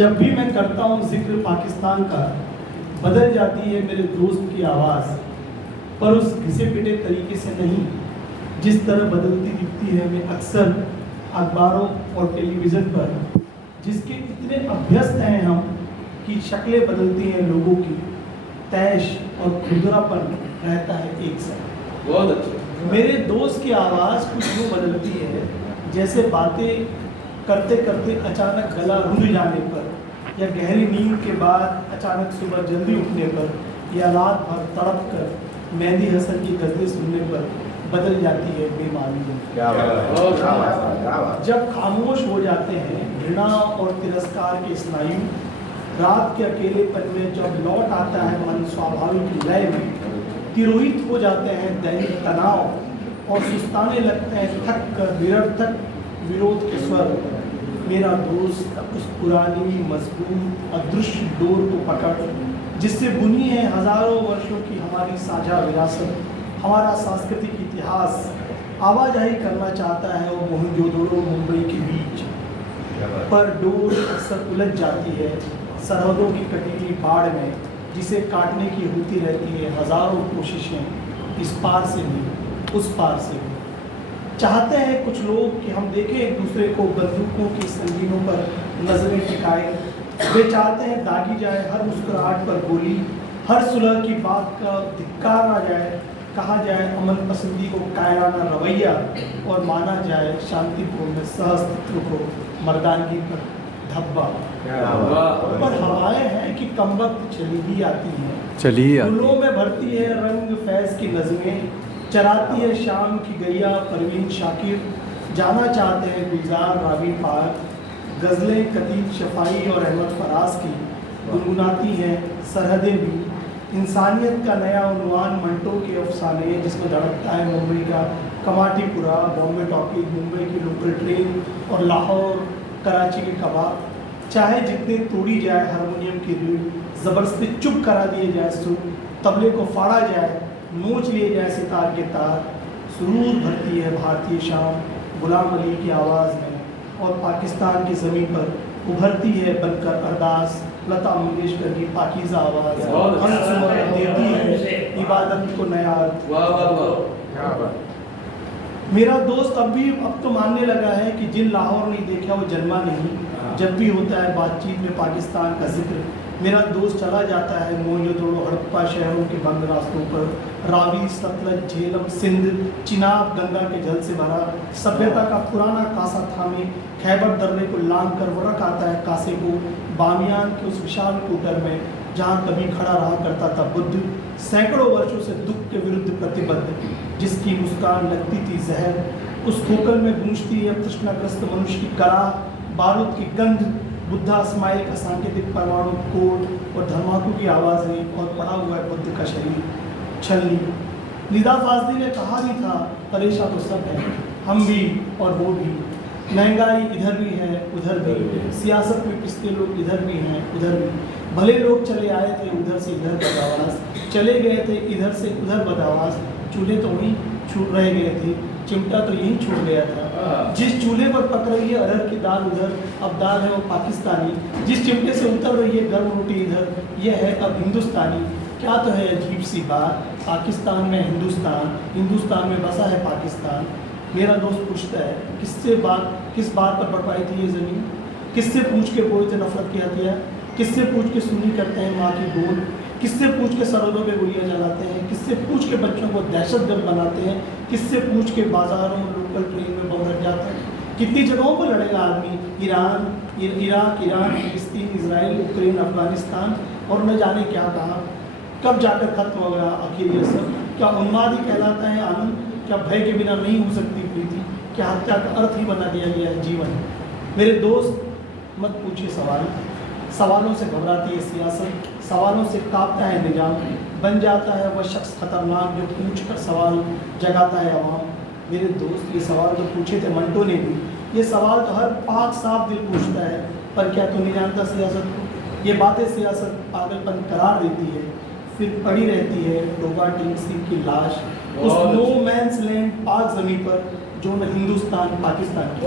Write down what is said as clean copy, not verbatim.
जब भी मैं करता हूँ जिक्र पाकिस्तान का, बदल जाती है मेरे दोस्त की आवाज़, पर उस घिसे पिटे तरीके से नहीं जिस तरह बदलती दिखती है मैं अक्सर अखबारों और टेलीविज़न पर, जिसके इतने अभ्यस्त हैं हम कि शक्लें बदलती हैं लोगों की, तैश और खुरदरापन रहता है एक साथ। बहुत अच्छा। मेरे दोस्त की आवाज़ कुछ यूँ बदलती है जैसे बातें करते करते अचानक गला रुंध जाने पर, या गहरी नींद के बाद अचानक सुबह जल्दी उठने पर, या रात भर तड़प कर मेहंदी हसन की गज़लें सुनने पर बदल जाती है बेमालूम। क्या बात। जब खामोश हो जाते हैं घृणा और तिरस्कार के स्नायु, रात के अकेलेपन में जब लौट आता है मन स्वाभाविक लय में, तिरोहित हो जाते हैं दैनिक तनाव और सुस्ताने लगते हैं थक कर निरर्थक विरोध के स्वर, मेरा दोस्त उस पुरानी मजबूत अदृश्य डोर को पकड़ जिससे बुनी है हजारों वर्षों की हमारी साझा विरासत, हमारा सांस्कृतिक इतिहास, आवाजाही करना चाहता है वो मोहनजोदड़ो मुंबई के बीच, पर डोर अक्सर उलझ जाती है सरहदों की कटीली बाढ़ में, जिसे काटने की होती रहती है हजारों कोशिशें, इस पार से भी उस पार से भी। चाहते हैं कुछ लोग कि हम देखें एक दूसरे को बंदूकों की संगीनों पर नजरें टिकाए, वे चाहते हैं दागी जाए हर मुस्कुराहट पर गोली, हर सुलह की बात का धिक्कार ना जाए, कहा जाए अमन पसंदी को कायराना रवैया, और माना जाए शांतिपूर्ण सहअस्तित्व को मर्दानगी पर धब्बा। पर हवाएं हैं कि कमबख्त चली ही आती हैं, फूलों में भरती है रंग फैज की नज़में, चराती है शाम की गैया परवीन शाकिर, जाना चाहते हैं गुलजार रावी पाक, गज़लें कतीब शफाई और अहमद फराज की गुनगुनाती हैं सरहदें भी, इंसानियत का नया उन्वान मंटो के अफसाने जिसमें धड़कता है मुंबई का कमाटीपुरा, बॉम्बे टॉकीज, मुंबई की लोकल ट्रेन और लाहौर कराची के कबाब, चाहे जितने तोड़ी जाए हारमोनियम की रीढ़, ज़बरदस्ती चुप करा दिए जाए सुर, तबले को फाड़ा जाए, नोच लिए जाए सितार के तार, सुरूर भरती है भारतीय शाम गुलाम अली की आवाज़ में, और पाकिस्तान की ज़मीन पर उभरती है बनकर अरदास लता मंगेशकर की पाकीज़ा आवाज़, देती है इबादत को नया अर्थ। मेरा दोस्त अब तो मानने लगा है कि जिन लाहौर नहीं देखा वो जन्मा नहीं। जब भी होता है बातचीत में पाकिस्तान का जिक्र, मेरा दोस्त चला जाता है मोहनजोदड़ो हड़प्पा शहरों के बंद रास्तों पर, रावी सतलज झेलम सिंध चिनाब गंगा के जल से भरा सभ्यता का पुराना कासा थामे खैबर दर्रे को लांग कर वो रख आता है कासे को बामियान के उस विशाल कूटर में जहाँ कभी खड़ा रहा करता था बुद्ध, सैकड़ों वर्षों से दुख के विरुद्ध प्रतिबद्ध, जिसकी मुस्कान लगती थी जहर, उस खोकर में गूंजती है तृष्णाग्रस्त मनुष्य की कला, बारूद की गंध, बुद्धा स्माइल का सांकेतिक परमाणु कोड और धर्माकू की आवाज़ें, और पड़ा हुआ है बुद्ध का शरीर छलनी। निदा फाजली ने कहा भी था परेशान तो सब है, हम भी और वो भी, महंगाई इधर भी है उधर भी, सियासत में पिसते लोग इधर भी हैं उधर भी, भले लोग चले आए थे उधर से इधर बदआवाज़, चले गए थे इधर से उधर बदआवाज़, चूल्हे तो वहीं छूट रह गए थे, चिमटा तो यहीं छूट गया था, जिस चूल्हे पर पक रही है अरहर की दाल उधर अब दाल है वो पाकिस्तानी, जिस चिमटे से उतर रही है गर्म रोटी इधर यह है अब हिंदुस्तानी। क्या तो है अजीब सी बात, पाकिस्तान में हिंदुस्तान, हिंदुस्तान में बसा है पाकिस्तान। मेरा दोस्त पूछता है किस बात पर बटवाई थी ये ज़मीन, किससे पूछ के बोए थे नफरत की हथियार, किससे पूछ के सुनी करते हैं माँ की गोद, किससे पूछ के सरहदों पे गोलियां जलाते हैं, किससे पूछ के बच्चों को दहशतगर्द बनाते हैं, किससे पूछ के बाज़ारों लोकल ट्रेन में बम रख जाते हैं। कितनी जगहों पर लड़ेगा आदमी, इराक, ईरान, फिलिस्तीन, इजराइल, यूक्रेन, अफगानिस्तान और न जाने क्या कहा। कब जाकर खत्म होगा आखिर ये सब? क्या उन्माद ही कहलाता है आनंद? क्या भय के बिना नहीं हो सकती प्रीति? क्या हत्या का अर्थ ही बना दिया गया है जीवन? मेरे दोस्त मत पूछिए सवाल, सवालों से घबराती है सियासत, सवालों से कांपता है निजाम, बन जाता है वह शख्स खतरनाक जो पूछ कर सवाल जगाता है अवाम। मेरे दोस्त ये सवाल तो पूछे थे मंटो ने भी, ये सवाल तो हर पाक साफ दिल पूछता है, पर क्या तू नहीं जानता सियासत को? ये बातें सियासत पागलपन करार देती है, फिर पड़ी रहती है डोबा टीम सिंह की लाश उस नो मैंस लैंड पाक ज़मीन पर जो न हिंदुस्तान पाकिस्तान की।